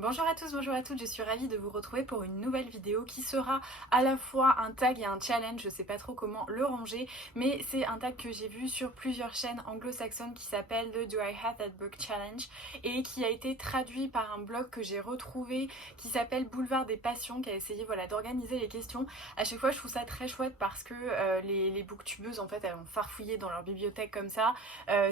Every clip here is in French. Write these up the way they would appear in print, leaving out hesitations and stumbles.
Bonjour à tous, bonjour à toutes, je suis ravie de vous retrouver pour une nouvelle vidéo qui sera à la fois un tag et un challenge, je sais pas trop comment le ranger, mais c'est un tag que j'ai vu sur plusieurs chaînes anglo-saxonnes qui s'appelle le Do I Have That Book Challenge et qui a été traduit par un blog que j'ai retrouvé qui s'appelle Boulevard des Passions, qui a essayé d'organiser les questions. À chaque fois je trouve ça très chouette parce que les booktubeuses en fait elles ont farfouillé dans leur bibliothèque comme ça,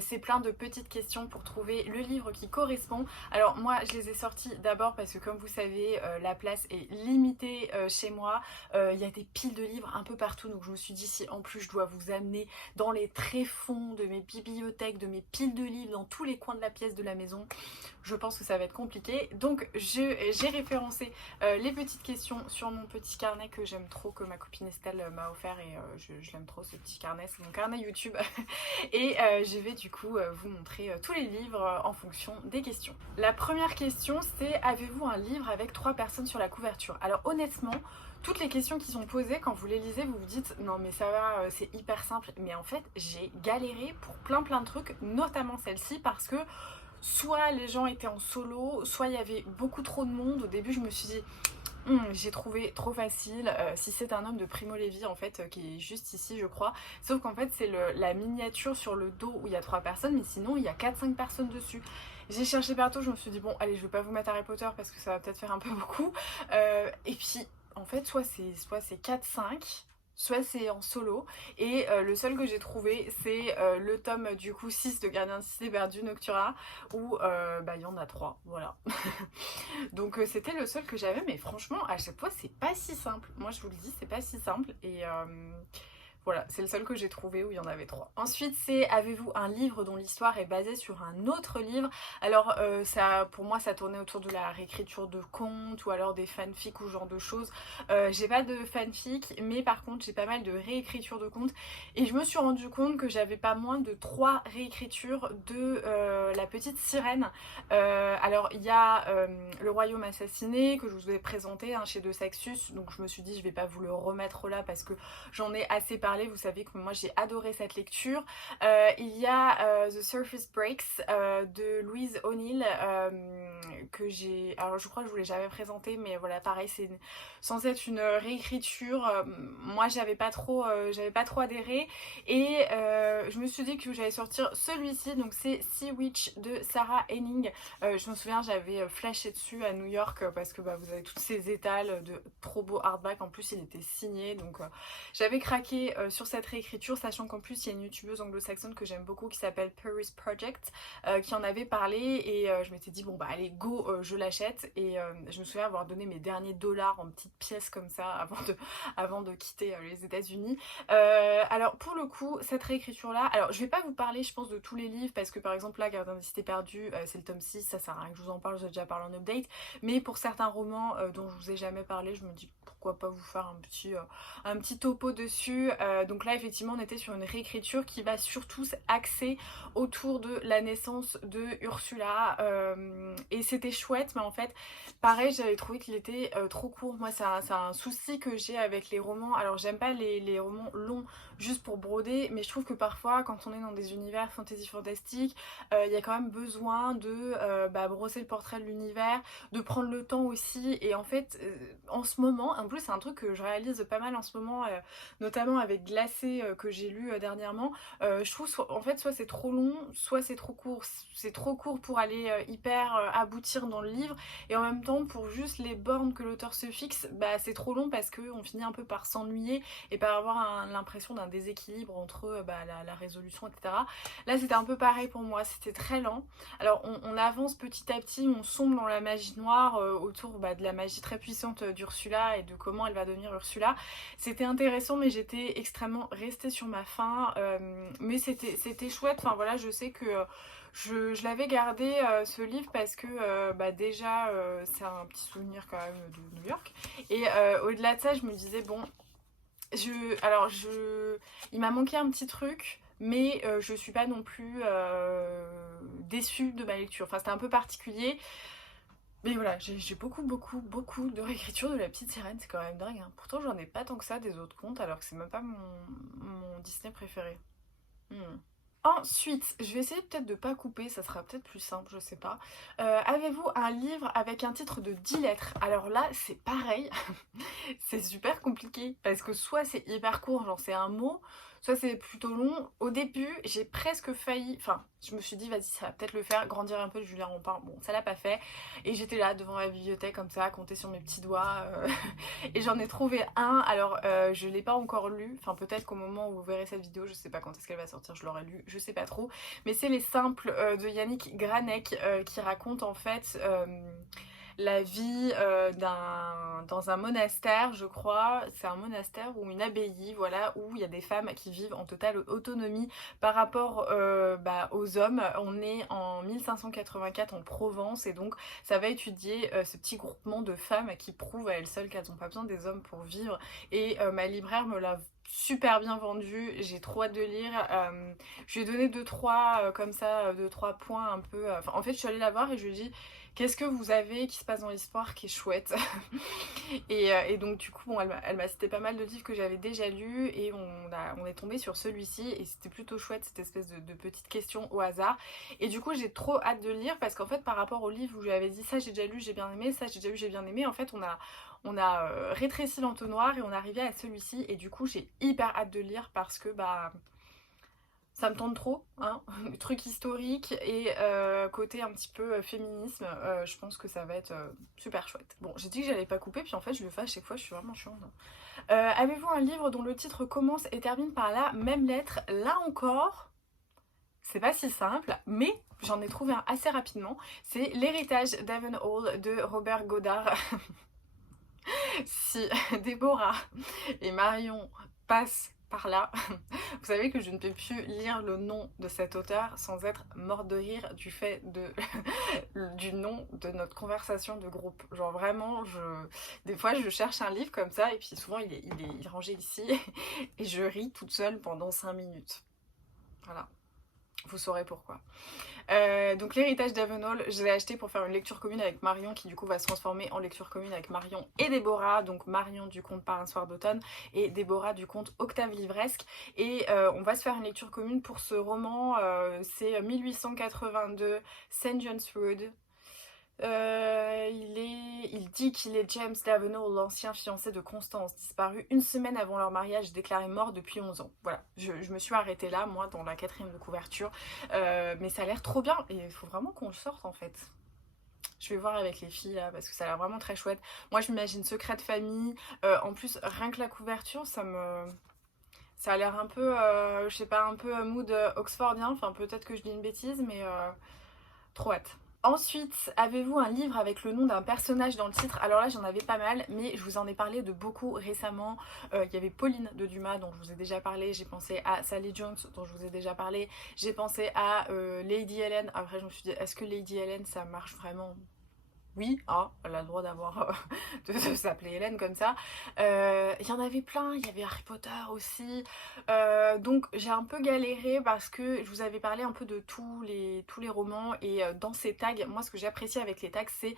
c'est plein de petites questions pour trouver le livre qui correspond. Alors moi je les ai sortis d'abord parce que comme vous savez la place est limitée chez moi, il y a des piles de livres un peu partout, donc je me suis dit si en plus je dois vous amener dans les tréfonds de mes bibliothèques, de mes piles de livres dans tous les coins de la pièce de la maison, je pense que ça va être compliqué. Donc j'ai référencé les petites questions sur mon petit carnet que j'aime trop, que ma copine Estelle m'a offert et je l'aime trop ce petit carnet, c'est mon carnet YouTube et je vais du coup vous montrer tous les livres en fonction des questions. La première question c'est: avez-vous un livre avec 3 personnes sur la couverture? Alors honnêtement, toutes les questions qui sont posées, quand vous les lisez, vous vous dites non mais ça va, c'est hyper simple, mais en fait j'ai galéré pour plein de trucs, notamment celle-ci, parce que soit les gens étaient en solo, soit il y avait beaucoup trop de monde. Au début je me suis dit j'ai trouvé trop facile, si c'est un homme de Primo Levi en fait, qui est juste ici je crois, sauf qu'en fait c'est la miniature sur le dos où il y a 3 personnes, mais sinon il y a 4-5 personnes dessus. J'ai cherché partout, je me suis dit bon allez je vais pas vous mettre Harry Potter parce que ça va peut-être faire un peu beaucoup, et puis en fait soit c'est 4-5, soit c'est en solo, et le seul que j'ai trouvé c'est le tome du coup 6 de Gardien de Cité perdu Noctura, où il y en a 3, voilà. Donc c'était le seul que j'avais, mais franchement à chaque fois c'est pas si simple, moi je vous le dis c'est pas si simple, et voilà, c'est le seul que j'ai trouvé où il y en avait 3. Ensuite, c'est: avez-vous un livre dont l'histoire est basée sur un autre livre? Alors, ça, pour moi, ça tournait autour de la réécriture de contes ou alors des fanfics ou ce genre de choses. J'ai pas de fanfic, mais par contre, j'ai pas mal de réécritures de contes. Et je me suis rendu compte que j'avais pas moins de 3 réécritures de La Petite Sirène. Alors, il y a Le Royaume Assassiné, que je vous ai présenté chez De Saxus. Donc, je me suis dit, je vais pas vous le remettre là parce que j'en ai assez parlé, vous savez que moi j'ai adoré cette lecture. Il y a The Surface Breaks de Louise O'Neill, que j'ai... Alors je crois que je vous l'ai jamais présenté, mais voilà, pareil, c'est censé être une réécriture. Moi j'avais pas trop adhéré, et je me suis dit que j'allais sortir celui-ci, donc c'est Sea Witch de Sarah Henning. Je me souviens, j'avais flashé dessus à New York parce que vous avez toutes ces étals de trop beaux hardback, en plus il était signé, donc j'avais craqué sur cette réécriture, sachant qu'en plus il y a une youtubeuse anglo-saxonne que j'aime beaucoup qui s'appelle Paris Project, qui en avait parlé, et je m'étais dit bon allez go, je l'achète, et je me souviens avoir donné mes derniers dollars en petites pièces comme ça avant de quitter les États-Unis. Alors pour le coup cette réécriture là, alors je vais pas vous parler je pense de tous les livres parce que par exemple là Gardien des Cités perdues, c'est le tome 6, ça sert à rien que je vous en parle, je vous ai déjà parlé en update, mais pour certains romans dont je vous ai jamais parlé, je me dis pourquoi pas vous faire un petit topo dessus. Donc là effectivement on était sur une réécriture qui va surtout s'axer autour de la naissance de Ursula, et c'était chouette, mais en fait pareil j'avais trouvé qu'il était trop court. Moi c'est un souci que j'ai avec les romans, alors j'aime pas les romans longs juste pour broder, mais je trouve que parfois quand on est dans des univers fantasy fantastiques, il y a quand même besoin de brosser le portrait de l'univers, de prendre le temps aussi, et en fait en ce moment, en plus c'est un truc que je réalise pas mal en ce moment, notamment avec Glacé que j'ai lu dernièrement, je trouve en fait soit c'est trop long, soit c'est trop court. C'est trop court pour aller hyper aboutir dans le livre, et en même temps pour juste les bornes que l'auteur se fixe, c'est trop long parce qu'on finit un peu par s'ennuyer et par avoir l'impression d'un déséquilibre entre la résolution, etc. Là c'était un peu pareil pour moi, c'était très lent. Alors on avance petit à petit, on sombre dans la magie noire autour de la magie très puissante d'Ursula et de comment elle va devenir Ursula. C'était intéressant, mais j'étais extrêmement restée sur ma faim, mais c'était chouette. Enfin voilà, je sais que je l'avais gardé ce livre parce que déjà c'est un petit souvenir quand même de New York, et au-delà de ça je me disais bon, il m'a manqué un petit truc, mais je suis pas non plus déçue de ma lecture. Enfin c'était un peu particulier. Mais voilà, j'ai beaucoup de réécriture de La Petite Sirène, c'est quand même dingue, hein. Pourtant j'en ai pas tant que ça des autres contes, alors que c'est même pas mon Disney préféré. Hmm. Ensuite, je vais essayer peut-être de pas couper, ça sera peut-être plus simple, je sais pas. Avez-vous un livre avec un titre de 10 lettres? Alors là, c'est pareil, c'est super compliqué parce que soit c'est hyper court, genre c'est un mot, soit c'est plutôt long. Au début, j'ai presque failli, enfin, je me suis dit, vas-y, ça va peut-être le faire, grandir un peu de Julien Rampin. Bon, ça l'a pas fait. Et j'étais là devant ma bibliothèque comme ça, à compter sur mes petits doigts. Et j'en ai trouvé un. Alors, je l'ai pas encore lu. Enfin, peut-être qu'au moment où vous verrez cette vidéo, je sais pas quand est-ce qu'elle va sortir, je l'aurai lu, je sais pas trop. Mais c'est Les Simples de Yannick Granek qui raconte en fait la vie dans un monastère, je crois. C'est un monastère ou une abbaye, voilà, où il y a des femmes qui vivent en totale autonomie par rapport aux hommes. On est en 1584 en Provence et donc ça va étudier ce petit groupement de femmes qui prouvent à elles seules qu'elles n'ont pas besoin des hommes pour vivre. Et ma libraire me l'a super bien vendu, j'ai trop hâte de lire. Je lui ai donné 2-3 comme ça, 2-3 points un peu. En fait, je suis allée la voir et je lui ai dit qu'est-ce que vous avez qui se passe dans l'histoire qui est chouette. Et donc du coup, bon, elle m'a cité pas mal de livres que j'avais déjà lus et on est tombé sur celui-ci et c'était plutôt chouette, cette espèce de petite question au hasard. Et du coup, j'ai trop hâte de lire parce qu'en fait, par rapport au livre où je lui avais dit ça j'ai déjà lu, j'ai bien aimé, ça j'ai déjà lu, j'ai bien aimé, en fait, on a rétréci l'entonnoir et on est arrivé à celui-ci et du coup j'ai hyper hâte de lire parce que ça me tente trop, hein, truc historique et côté un petit peu féminisme, je pense que ça va être super chouette. Bon, j'ai dit que j'allais pas couper, puis en fait je le fais à chaque fois, je suis vraiment chiante. Avez-vous un livre dont le titre commence et termine par la même lettre? Là encore, c'est pas si simple, mais j'en ai trouvé un assez rapidement. C'est L'héritage d'Avenhall de Robert Goddard. Si Déborah et Marion passent par là, vous savez que je ne peux plus lire le nom de cet auteur sans être morte de rire du fait du nom de notre conversation de groupe. Genre vraiment, des fois je cherche un livre comme ça et puis souvent il est rangé ici et je ris toute seule pendant 5 minutes. Voilà, vous saurez pourquoi. Donc L'héritage d'Avenhall, je l'ai acheté pour faire une lecture commune avec Marion qui du coup va se transformer en lecture commune avec Marion et Déborah. Donc Marion du conte Par un soir d'automne et Déborah du conte Octave Livresque. Et on va se faire une lecture commune pour ce roman. C'est 1882 St. John's Wood. Il dit qu'il est James Davenant, l'ancien fiancé de Constance, disparu une semaine avant leur mariage, déclaré mort depuis 11 ans. Voilà, je me suis arrêtée là, moi, dans la 4e de couverture. Mais ça a l'air trop bien et il faut vraiment qu'on le sorte en fait. Je vais voir avec les filles là parce que ça a l'air vraiment très chouette. Moi je m'imagine secret de famille. En plus, rien que la couverture, ça a l'air un peu, je sais pas, un peu mood oxfordien. Enfin, peut-être que je dis une bêtise, mais trop hâte. Ensuite, avez-vous un livre avec le nom d'un personnage dans le titre? Alors là, j'en avais pas mal, mais je vous en ai parlé de beaucoup récemment. Il y avait Pauline de Dumas, dont je vous ai déjà parlé. J'ai pensé à Sally Jones, dont je vous ai déjà parlé. J'ai pensé à Lady Helen. Après, je me suis dit, est-ce que Lady Helen, ça marche vraiment? Oui, ah, elle a le droit d'avoir de s'appeler Hélène comme ça. Il y en avait plein, il y avait Harry Potter aussi. Donc j'ai un peu galéré parce que je vous avais parlé un peu de tous les romans et dans ces tags, moi ce que j'apprécie avec les tags, c'est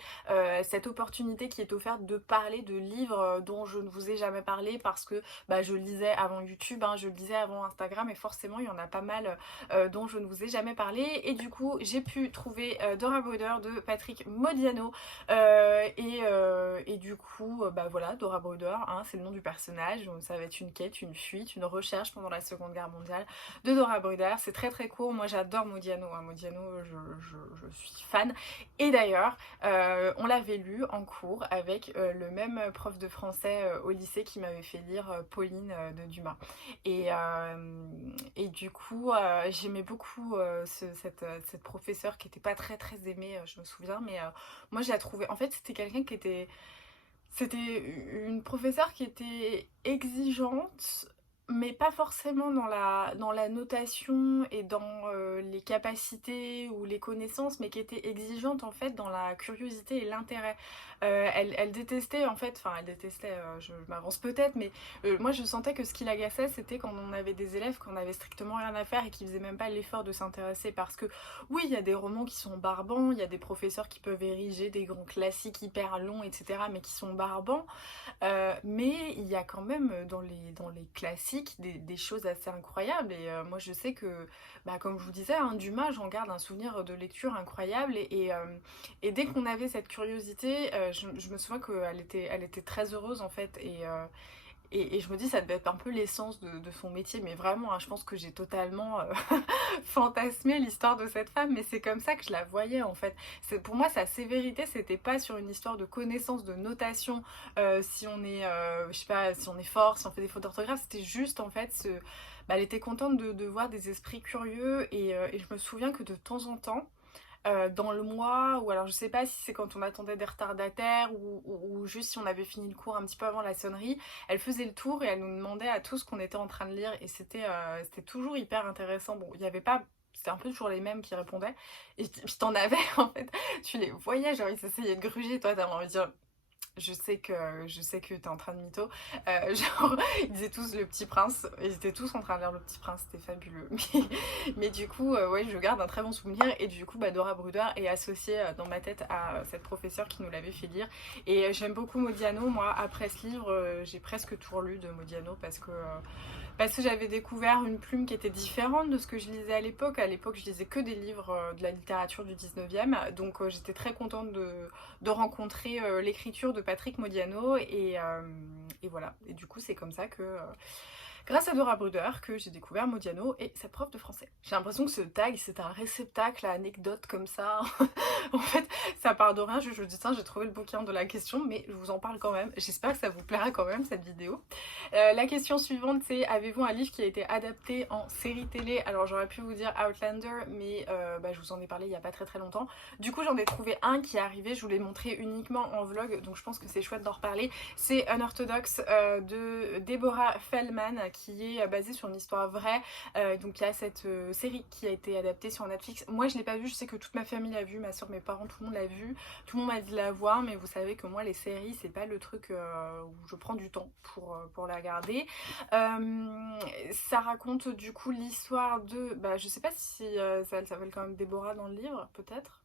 cette opportunité qui est offerte de parler de livres dont je ne vous ai jamais parlé parce que je le lisais avant YouTube, hein, je le lisais avant Instagram et forcément il y en a pas mal dont je ne vous ai jamais parlé et du coup j'ai pu trouver Dora Bruder de Patrick Modiano. Et du coup, voilà, Dora Bruder, hein, c'est le nom du personnage. Donc, ça va être une quête, une fuite, une recherche pendant la Seconde Guerre mondiale de Dora Bruder. C'est très très court. Moi, j'adore Modiano. Hein. Modiano, je suis fan. Et d'ailleurs, on l'avait lu en cours avec le même prof de français au lycée qui m'avait fait lire Pauline de Dumas. Et du coup, j'aimais beaucoup cette professeure qui n'était pas très très aimée, je me souviens, mais moi je la trouvais, en fait c'était une professeure qui était exigeante mais pas forcément dans la notation et dans les capacités ou les connaissances, mais qui était exigeante en fait dans la curiosité et l'intérêt. Elle détestait en fait, enfin elle détestait, je m'avance peut-être, mais moi je sentais que ce qui l'agaçait c'était quand on avait des élèves qu'on avait strictement rien à faire et qui faisaient même pas l'effort de s'intéresser parce que oui il y a des romans qui sont barbants, il y a des professeurs qui peuvent ériger des grands classiques hyper longs etc mais qui sont barbants, mais il y a quand même dans les classiques physique des choses assez incroyables. Et moi je sais que, bah, comme je vous disais, hein, Dumas, j'en garde un souvenir de lecture incroyable. Et dès qu'on avait cette curiosité, je me souviens elle était très heureuse en fait. Et je me dis, ça devait être un peu l'essence de son métier, mais vraiment, hein, je pense que j'ai totalement fantasmé l'histoire de cette femme, mais c'est comme ça que je la voyais en fait. Pour moi, sa sévérité, c'était pas sur une histoire de connaissance, de notation, si on est, je sais pas, si on est fort, si on fait des fautes d'orthographe, c'était juste en fait, bah, elle était contente de voir des esprits curieux, et je me souviens que de temps en temps, dans le mois, ou alors je sais pas si c'est quand on attendait des retardataires ou juste si on avait fini le cours un petit peu avant la sonnerie, elle faisait le tour et elle nous demandait à tous ce qu'on était en train de lire, et c'était toujours hyper intéressant. Bon, il y avait pas... C'était un peu toujours les mêmes qui répondaient, et puis t'en avais en fait, tu les voyais, genre ils essayaient de gruger, toi t'avais envie de dire... Je sais que t'es en train de mytho. Genre, ils disaient tous Le Petit Prince. Ils étaient tous en train de lire Le Petit Prince, c'était fabuleux. Mais du coup, ouais, je garde un très bon souvenir. Et du coup, bah, Dora Bruder est associée dans ma tête à cette professeure qui nous l'avait fait lire. Et j'aime beaucoup Modiano. Moi, après ce livre, j'ai presque tout relu de Modiano parce que j'avais découvert une plume qui était différente de ce que je lisais à l'époque. À l'époque, je lisais que des livres de la littérature du 19e. Donc, j'étais très contente de rencontrer l'écriture de Patrick Modiano. Et voilà. Et du coup, c'est comme ça que... grâce à Dora Bruder, que j'ai découvert Modiano et sa prof de français. J'ai l'impression que ce tag, c'est un réceptacle à anecdotes comme ça. En fait, ça part de rien, je dis tiens, j'ai trouvé le bouquin de la question, mais je vous en parle quand même. J'espère que ça vous plaira quand même, cette vidéo. La question suivante, c'est: avez-vous un livre qui a été adapté en série télé? Alors, j'aurais pu vous dire Outlander, mais bah, je vous en ai parlé il n'y a pas très longtemps. Du coup, j'en ai trouvé un qui est arrivé, je vous l'ai montré uniquement en vlog, donc je pense que c'est chouette d'en reparler. C'est Unorthodox de Deborah Feldman, qui est basée sur une histoire vraie. Donc il y a cette série qui a été adaptée sur Netflix. Moi je l'ai pas vue, je sais que toute ma famille l'a vue, ma soeur, mes parents, tout le monde l'a vue. Tout le monde m'a dit de la voir, mais vous savez que moi les séries c'est pas le truc où je prends du temps pour la regarder. Ça raconte du coup l'histoire de... Bah, je sais pas si ça elle s'appelle quand même Déborah dans le livre, peut-être.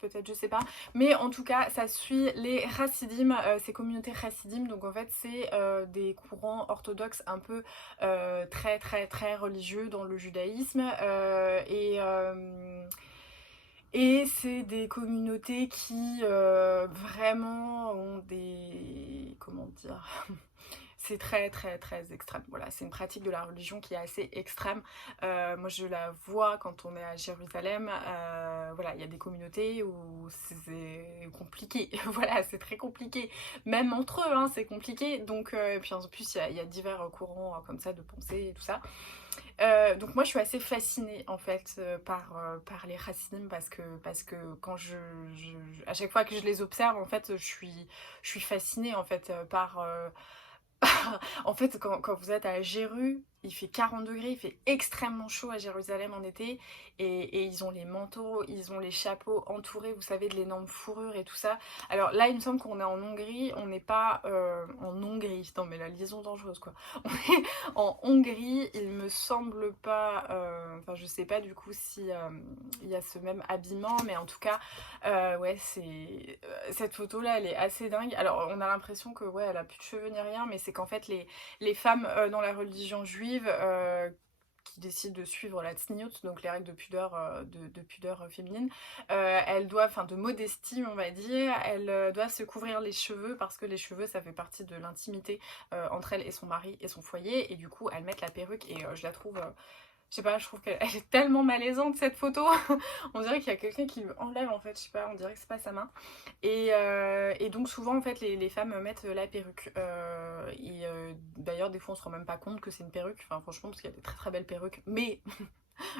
Peut-être, je sais pas. Mais en tout cas, ça suit les Chassidim, ces communautés Chassidim. Donc en fait, c'est des courants orthodoxes un peu très religieux dans le judaïsme. Et c'est des communautés qui vraiment ont des... Comment dire? C'est très extrême. Voilà, c'est une pratique de la religion qui est assez extrême. Moi, je la vois quand on est à Jérusalem. Voilà, il y a des communautés où c'est compliqué. Voilà, c'est très compliqué. Même entre eux, hein, c'est compliqué. Donc, et puis en plus, il y a divers courants comme ça de pensée et tout ça. Donc moi je suis assez fascinée en fait par les Chassidim parce que quand à chaque fois que je les observe en fait je suis fascinée en fait par en fait quand vous êtes à Jéru, il fait 40 degrés, il fait extrêmement chaud à Jérusalem en été, et ils ont les manteaux, ils ont les chapeaux entourés, vous savez, de l'énorme fourrure et tout ça. Alors là, il me semble qu'on est en Hongrie, on n'est pas en Hongrie, non mais la liaison dangereuse quoi. On est en Hongrie, il me semble pas, enfin je sais pas du coup si il y a ce même habillement, mais en tout cas, ouais, c'est cette photo là, elle est assez dingue. Alors on a l'impression que ouais, elle a plus de cheveux ni rien, mais c'est qu'en fait les femmes dans la religion juive qui décident de suivre la tsniout, donc les règles de pudeur, de pudeur féminine, elles doivent, enfin de modestie on va dire, elles doivent se couvrir les cheveux parce que les cheveux ça fait partie de l'intimité entre elle et son mari et son foyer, et du coup elles mettent la perruque, et je la trouve... je sais pas, je trouve qu'elle est tellement malaisante cette photo. On dirait qu'il y a quelqu'un qui lui enlève en fait, je sais pas, on dirait que c'est pas sa main. Et donc souvent en fait les femmes mettent la perruque. D'ailleurs des fois on se rend même pas compte que c'est une perruque. Enfin franchement, parce qu'il y a des très belles perruques. Mais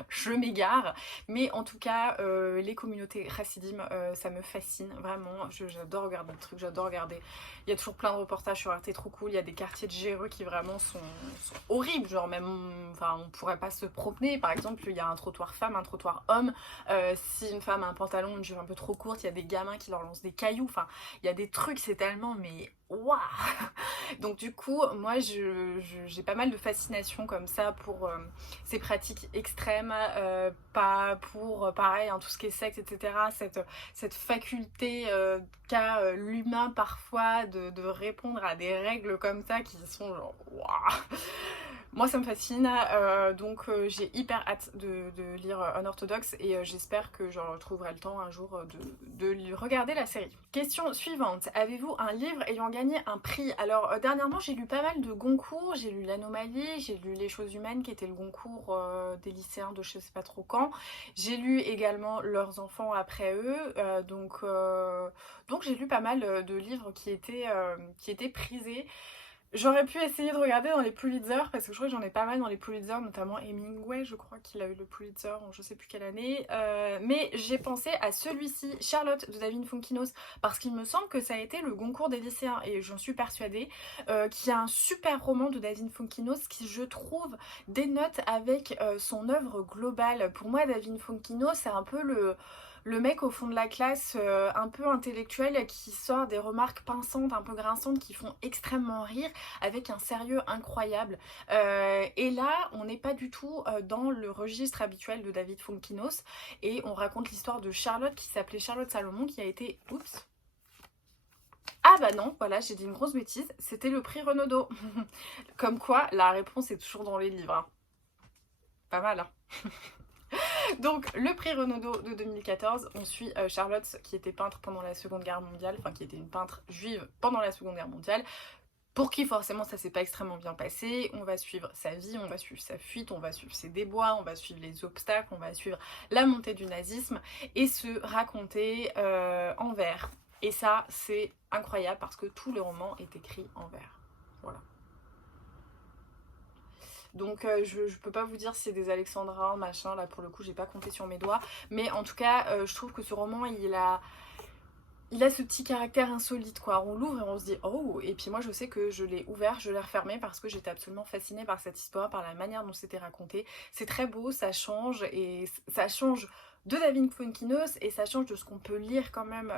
je m'égare. Mais en tout cas, les communautés Chassidim, ça me fascine vraiment. J'adore regarder le truc, j'adore regarder. Il y a toujours plein de reportages sur Arte, trop cool. Il y a des quartiers de Jéru qui vraiment sont horribles. Genre même, enfin, on pourrait pas se promener. Par exemple, il y a un trottoir femme, un trottoir homme. Si une femme a un pantalon, une jupe un peu trop courte, il y a des gamins qui leur lancent des cailloux. Enfin, il y a des trucs, c'est tellement mais waouh. Donc du coup, moi j'ai pas mal de fascination comme ça pour ces pratiques extrêmes, pas pour, pareil, hein, tout ce qui est sexe, etc. Cette faculté qu'a l'humain parfois de répondre à des règles comme ça qui sont genre waouh. Moi ça me fascine, donc j'ai hyper hâte de lire Unorthodox et j'espère que j'en trouverai le temps un jour de regarder la série. Question suivante, avez-vous un livre ayant gagné un prix? Alors dernièrement j'ai lu pas mal de Goncourt, j'ai lu L'Anomalie, j'ai lu Les choses humaines qui était le Goncourt des lycéens de je sais pas trop quand, j'ai lu également Leurs enfants après eux, donc j'ai lu pas mal de livres qui étaient prisés. J'aurais pu essayer de regarder dans les Pulitzer parce que je crois que j'en ai pas mal dans les Pulitzer, notamment Hemingway, je crois qu'il a eu le Pulitzer en je sais plus quelle année. Mais j'ai pensé à celui-ci, Charlotte de David Fonkinos, parce qu'il me semble que ça a été le Goncourt des lycéens et j'en suis persuadée, qu'il y a un super roman de David Fonkinos qui, je trouve, dénote avec son œuvre globale. Pour moi, David Fonkinos, c'est un peu le mec au fond de la classe, un peu intellectuel, qui sort des remarques pinçantes, un peu grinçantes, qui font extrêmement rire, avec un sérieux incroyable. Et là, on n'est pas du tout dans le registre habituel de David Fonkinos, et on raconte l'histoire de Charlotte, qui s'appelait Charlotte Salomon, qui a été... Oups. Ah bah non, voilà, j'ai dit une grosse bêtise, c'était le prix Renaudot. Comme quoi, la réponse est toujours dans les livres. Hein. Pas mal, hein. Donc le prix Renaudot de 2014, on suit Charlotte qui était peintre pendant la Seconde Guerre mondiale, enfin qui était une peintre juive pendant la Seconde Guerre mondiale, pour qui forcément ça s'est pas extrêmement bien passé. On va suivre sa vie, on va suivre sa fuite, on va suivre ses déboires, on va suivre les obstacles, on va suivre la montée du nazisme et se raconter en vers. Et ça c'est incroyable parce que tout le roman est écrit en vers. Voilà. Donc je peux pas vous dire si c'est des alexandrins, machin, là pour le coup j'ai pas compté sur mes doigts. Mais en tout cas je trouve que ce roman il a ce petit caractère insolite quoi. On l'ouvre et on se dit oh, et puis moi je sais que je l'ai ouvert, je l'ai refermé parce que j'étais absolument fascinée par cette histoire, par la manière dont c'était raconté. C'est très beau, ça change et ça change de David Fonkinos et ça change de ce qu'on peut lire quand même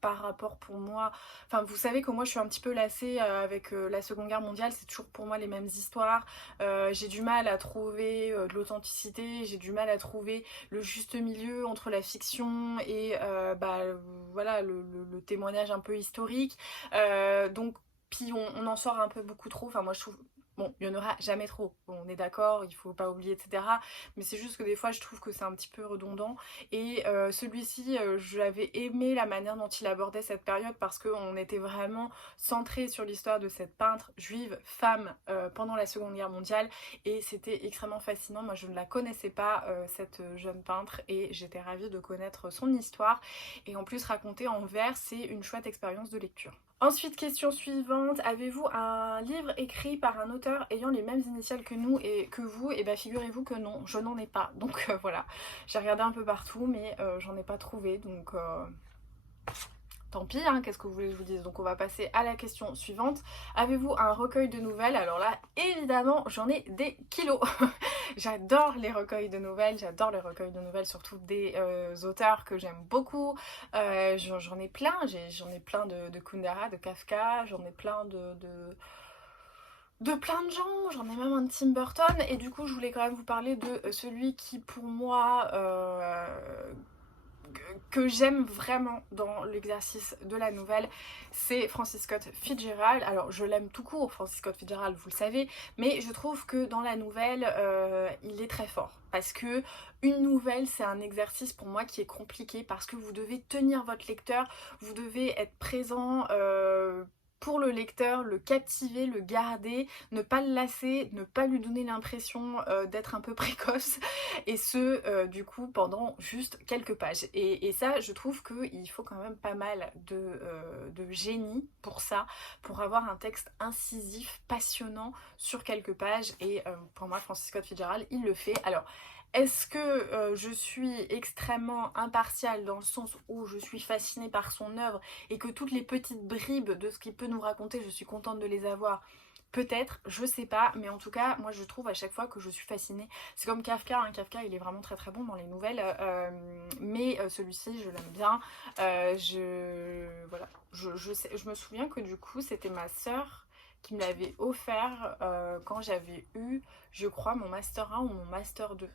par rapport pour moi. Enfin vous savez que moi je suis un petit peu lassée avec la Seconde Guerre mondiale, c'est toujours pour moi les mêmes histoires. J'ai du mal à trouver de l'authenticité, j'ai du mal à trouver le juste milieu entre la fiction et voilà, le témoignage un peu historique. Donc puis on en sort un peu beaucoup trop, enfin moi je trouve... Bon, il n'y en aura jamais trop, bon, on est d'accord, il faut pas oublier, etc. Mais c'est juste que des fois, je trouve que c'est un petit peu redondant. Et celui-ci, j'avais aimé la manière dont il abordait cette période parce qu'on était vraiment centré sur l'histoire de cette peintre juive, femme, pendant la Seconde Guerre mondiale. Et c'était extrêmement fascinant. Moi, je ne la connaissais pas, cette jeune peintre, et j'étais ravie de connaître son histoire. Et en plus, raconter en vers, c'est une chouette expérience de lecture. Ensuite, question suivante, avez-vous un livre écrit par un auteur ayant les mêmes initiales que nous et que vous? Et bien figurez-vous que non, je n'en ai pas. Donc voilà, j'ai regardé un peu partout mais j'en ai pas trouvé, donc tant pis, hein, qu'est-ce que vous voulez que je vous dise? Donc on va passer à la question suivante. Avez-vous un recueil de nouvelles? Alors là, évidemment, j'en ai des kilos. J'adore les recueils de nouvelles, surtout des auteurs que j'aime beaucoup. J'en ai plein, j'en ai plein de Kundera, de Kafka, j'en ai plein de plein de gens, j'en ai même un de Tim Burton, et du coup je voulais quand même vous parler de celui qui pour moi... que j'aime vraiment dans l'exercice de la nouvelle, c'est Francis Scott Fitzgerald. Alors je l'aime tout court, Francis Scott Fitzgerald, vous le savez, mais je trouve que dans la nouvelle, il est très fort. Parce que une nouvelle, c'est un exercice pour moi qui est compliqué, parce que vous devez tenir votre lecteur, vous devez être présent pour le lecteur, le captiver, le garder, ne pas le lasser, ne pas lui donner l'impression d'être un peu précoce, et ce du coup pendant juste quelques pages. Et ça, je trouve qu'il faut quand même pas mal de génie pour ça, pour avoir un texte incisif, passionnant sur quelques pages, et pour moi Francis Scott Fitzgerald il le fait. Alors est-ce que je suis extrêmement impartiale dans le sens où je suis fascinée par son œuvre et que toutes les petites bribes de ce qu'il peut nous raconter, je suis contente de les avoir? Peut-être, je sais pas, mais en tout cas, moi je trouve à chaque fois que je suis fascinée. C'est comme Kafka, hein. Kafka il est vraiment très très bon dans les nouvelles, mais celui-ci je l'aime bien. Voilà, je me souviens que du coup c'était ma sœur qui me l'avait offert quand j'avais eu, je crois, mon Master 1 ou mon Master 2.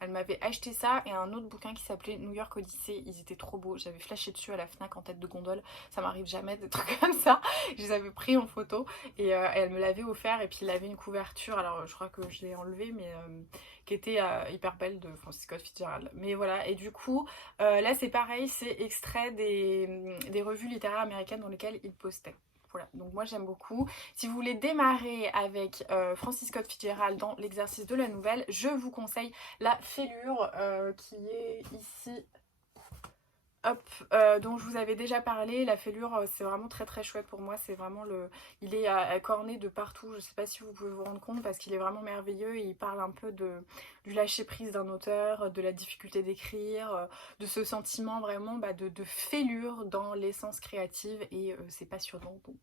Elle m'avait acheté ça et un autre bouquin qui s'appelait New York Odyssey. Ils étaient trop beaux. J'avais flashé dessus à la Fnac en tête de gondole. Ça m'arrive jamais des trucs comme ça. Je les avais pris en photo et elle me l'avait offert. Et puis il avait une couverture. Alors je crois que je l'ai enlevée, mais qui était hyper belle de Francis Scott Fitzgerald. Mais voilà. Et du coup, là c'est pareil. C'est extrait des revues littéraires américaines dans lesquelles il postait. Voilà, donc moi j'aime beaucoup. Si vous voulez démarrer avec Francis Scott Fitzgerald dans l'exercice de la nouvelle, je vous conseille la fêlure qui est ici. Hop, dont je vous avais déjà parlé. La fêlure, c'est vraiment très très chouette pour moi. C'est vraiment le... Il est corné de partout. Je sais pas si vous pouvez vous rendre compte parce qu'il est vraiment merveilleux. Et il parle un peu du lâcher prise d'un auteur, de la difficulté d'écrire, de ce sentiment vraiment de fêlure dans l'essence créative. Et c'est passionnant. Donc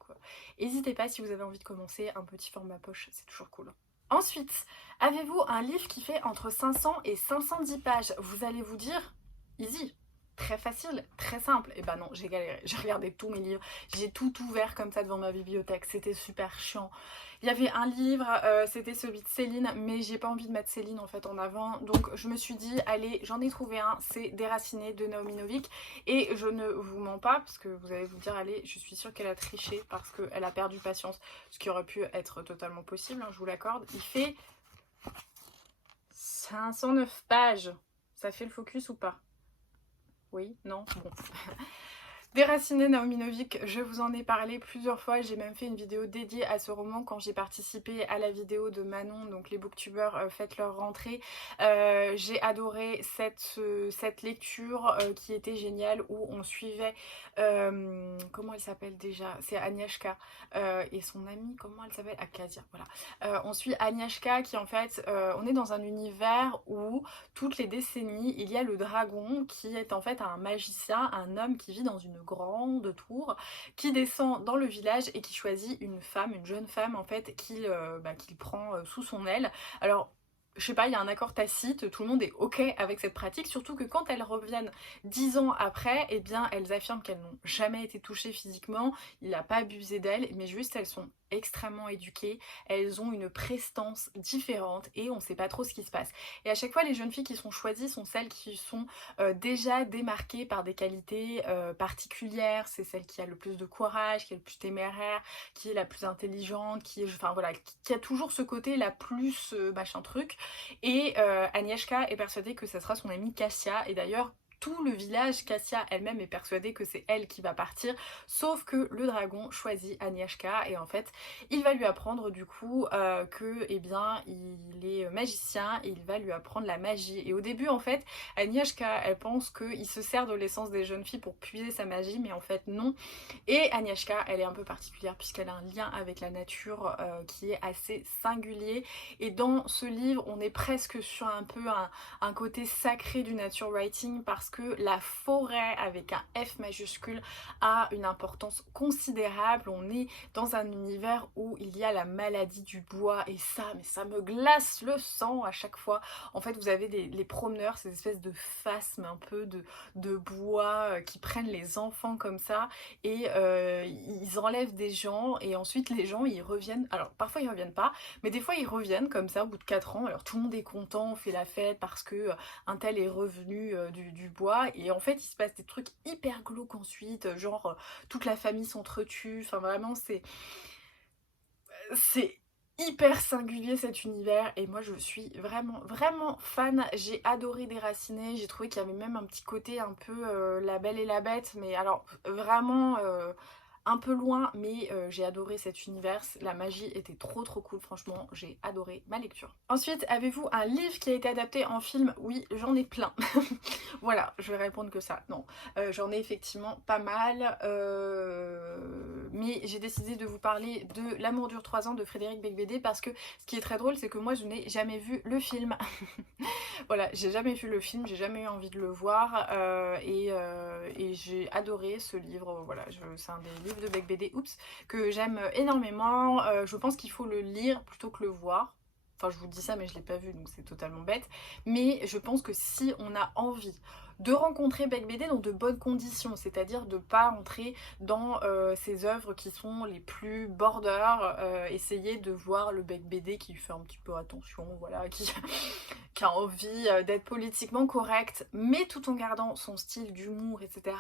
n'hésitez pas si vous avez envie de commencer. Un petit format poche, c'est toujours cool. Ensuite, avez-vous un livre qui fait entre 500 et 510 pages? Vous allez vous dire, easy. Très facile, très simple. Et bah non, j'ai galéré. J'ai regardé tous mes livres. J'ai tout ouvert comme ça devant ma bibliothèque. C'était super chiant. Il y avait un livre, c'était celui de Céline, mais j'ai pas envie de mettre Céline en fait en avant. Donc je me suis dit, allez, j'en ai trouvé un. C'est Déraciné de Naomi Novik. Et je ne vous mens pas, parce que vous allez vous dire, allez, je suis sûre qu'elle a triché parce qu'elle a perdu patience. Ce qui aurait pu être totalement possible, hein, je vous l'accorde. Il fait 509 pages. Ça fait le focus ou pas? Oui, non, bon. Déraciné Naomi Novik, je vous en ai parlé plusieurs fois, j'ai même fait une vidéo dédiée à ce roman quand j'ai participé à la vidéo de Manon, donc les booktubeurs faites leur rentrée. J'ai adoré cette lecture qui était géniale, où on suivait, comment elle s'appelle déjà? C'est Agnieszka et son amie, comment elle s'appelle? Akasia, voilà. On suit Agnieszka qui en fait, on est dans un univers où toutes les décennies, il y a le dragon qui est en fait un magicien, un homme qui vit dans une grande tour, qui descend dans le village et qui choisit une femme, une jeune femme en fait, qu'il prend sous son aile. Alors je sais pas, il y a un accord tacite, tout le monde est ok avec cette pratique, surtout que quand elles reviennent 10 ans après, eh bien elles affirment qu'elles n'ont jamais été touchées physiquement, il n'a pas abusé d'elles, mais juste elles sont extrêmement éduquées, elles ont une prestance différente et on sait pas trop ce qui se passe. Et à chaque fois, les jeunes filles qui sont choisies sont celles qui sont déjà démarquées par des qualités particulières. C'est celle qui a le plus de courage, qui est le plus téméraire, qui est la plus intelligente, qui est, enfin voilà, qui a toujours ce côté la plus machin truc. Et Agnieszka est persuadée que ça sera son amie Kasia. Et d'ailleurs, tout le village, Kasia elle-même est persuadée que c'est elle qui va partir, sauf que le dragon choisit Agnieszka et en fait il va lui apprendre du coup que eh bien il est magicien et il va lui apprendre la magie. Et au début en fait Agnieszka elle pense qu'il se sert de l'essence des jeunes filles pour puiser sa magie, mais en fait non. Et Agnieszka elle est un peu particulière puisqu'elle a un lien avec la nature qui est assez singulier, et dans ce livre on est presque sur un peu un côté sacré du nature writing, parce que la forêt avec un F majuscule a une importance considérable. On est dans un univers où il y a la maladie du bois et ça, mais ça me glace le sang à chaque fois. En fait vous avez les promeneurs, ces espèces de phasmes un peu de bois qui prennent les enfants comme ça et ils enlèvent des gens et ensuite les gens ils reviennent. Alors parfois ils reviennent pas, mais des fois ils reviennent comme ça au bout de 4 ans. Alors tout le monde est content, on fait la fête parce que un tel est revenu du bois, et en fait il se passe des trucs hyper glauques ensuite, genre toute la famille s'entretue, enfin vraiment c'est hyper singulier cet univers et moi je suis vraiment vraiment fan. J'ai adoré Déraciné, j'ai trouvé qu'il y avait même un petit côté un peu La Belle et la Bête, mais alors vraiment un peu loin, mais j'ai adoré cet univers, la magie était trop cool, franchement j'ai adoré ma lecture. Ensuite, avez-vous un livre qui a été adapté en film? Oui, j'en ai plein. Voilà, je vais répondre que ça, non. J'en ai effectivement pas mal, mais j'ai décidé de vous parler de L'amour dure 3 ans de Frédéric Becbédé parce que ce qui est très drôle, c'est que moi je n'ai jamais vu le film. Voilà, j'ai jamais vu le film, j'ai jamais eu envie de le voir et j'ai adoré ce livre. Voilà, c'est un des livres de Becbédé, que j'aime énormément. Je pense qu'il faut le lire plutôt que le voir. Enfin, je vous dis ça, mais je l'ai pas vu, donc c'est totalement bête. Mais je pense que si on a envie de rencontrer Becbédé dans de bonnes conditions, c'est-à-dire de pas entrer dans ses œuvres qui sont les plus border, essayer de voir le Becbédé qui fait un petit peu attention, voilà, qui a envie d'être politiquement correct, mais tout en gardant son style d'humour, etc.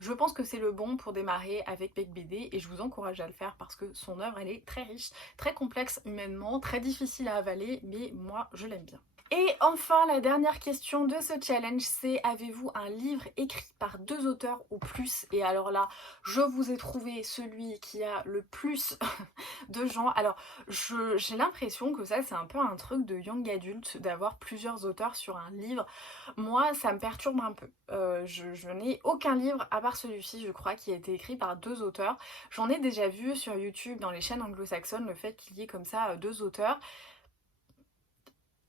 Je pense que c'est le bon pour démarrer avec Becbédé et je vous encourage à le faire parce que son œuvre, elle est très riche, très complexe humainement, très difficile à avaler, mais moi, je l'aime bien. Et enfin, la dernière question de ce challenge, c'est avez-vous un livre écrit par 2 auteurs ou plus? Et alors là, je vous ai trouvé celui qui a le plus de gens. Alors, j'ai l'impression que ça, c'est un peu un truc de young adulte, d'avoir plusieurs auteurs sur un livre. Moi, ça me perturbe un peu. Je n'ai aucun livre, à part celui-ci, je crois, qui a été écrit par 2 auteurs. J'en ai déjà vu sur YouTube, dans les chaînes anglo-saxonnes, le fait qu'il y ait comme ça 2 auteurs.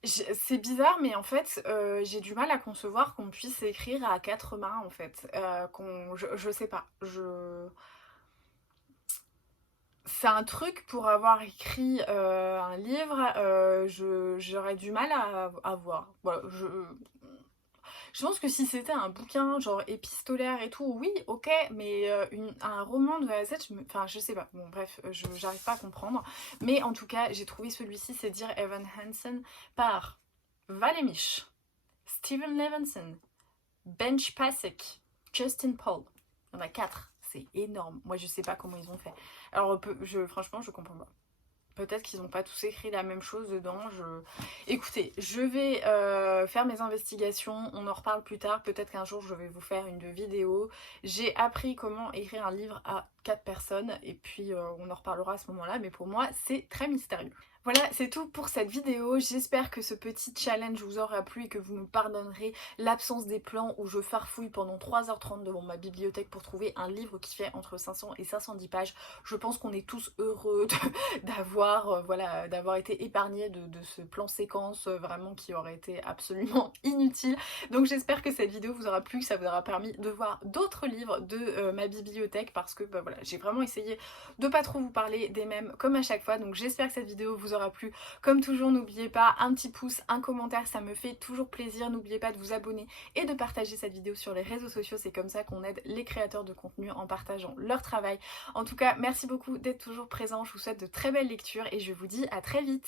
C'est bizarre, mais en fait, j'ai du mal à concevoir qu'on puisse écrire à 4 mains, en fait. Je sais pas. C'est un truc pour avoir écrit un livre, j'aurais du mal à voir. Voilà, je pense que si c'était un bouquin genre épistolaire et tout, oui, ok, mais un roman de A à Z, enfin je sais pas, bon bref, j'arrive pas à comprendre. Mais en tout cas, j'ai trouvé celui-ci, c'est Dear Evan Hansen, par Valemish, Steven Levinson, Benj Pasek, Justin Paul. Il y en a 4, c'est énorme. Moi je sais pas comment ils ont fait. Alors franchement, je comprends pas. Peut-être qu'ils n'ont pas tous écrit la même chose dedans. Écoutez, je vais faire mes investigations. On en reparle plus tard. Peut-être qu'un jour, je vais vous faire une vidéo. J'ai appris comment écrire un livre à 4 personnes. Et puis, on en reparlera à ce moment-là. Mais pour moi, c'est très mystérieux. Voilà, c'est tout pour cette vidéo. J'espère que ce petit challenge vous aura plu et que vous me pardonnerez l'absence des plans où je farfouille pendant 3h30 devant ma bibliothèque pour trouver un livre qui fait entre 500 et 510 pages. Je pense qu'on est tous heureux d'avoir voilà, d'avoir été épargnés de ce plan séquence vraiment qui aurait été absolument inutile. Donc j'espère que cette vidéo vous aura plu, que ça vous aura permis de voir d'autres livres de ma bibliothèque parce que bah, voilà, j'ai vraiment essayé de pas trop vous parler des mêmes comme à chaque fois. Donc j'espère que cette vidéo vous aura plu. Comme toujours, n'oubliez pas un petit pouce, un commentaire, ça me fait toujours plaisir. N'oubliez pas de vous abonner et de partager cette vidéo sur les réseaux sociaux. C'est comme ça qu'on aide les créateurs de contenu en partageant leur travail. En tout cas, merci beaucoup d'être toujours présent. Je vous souhaite de très belles lectures et je vous dis à très vite.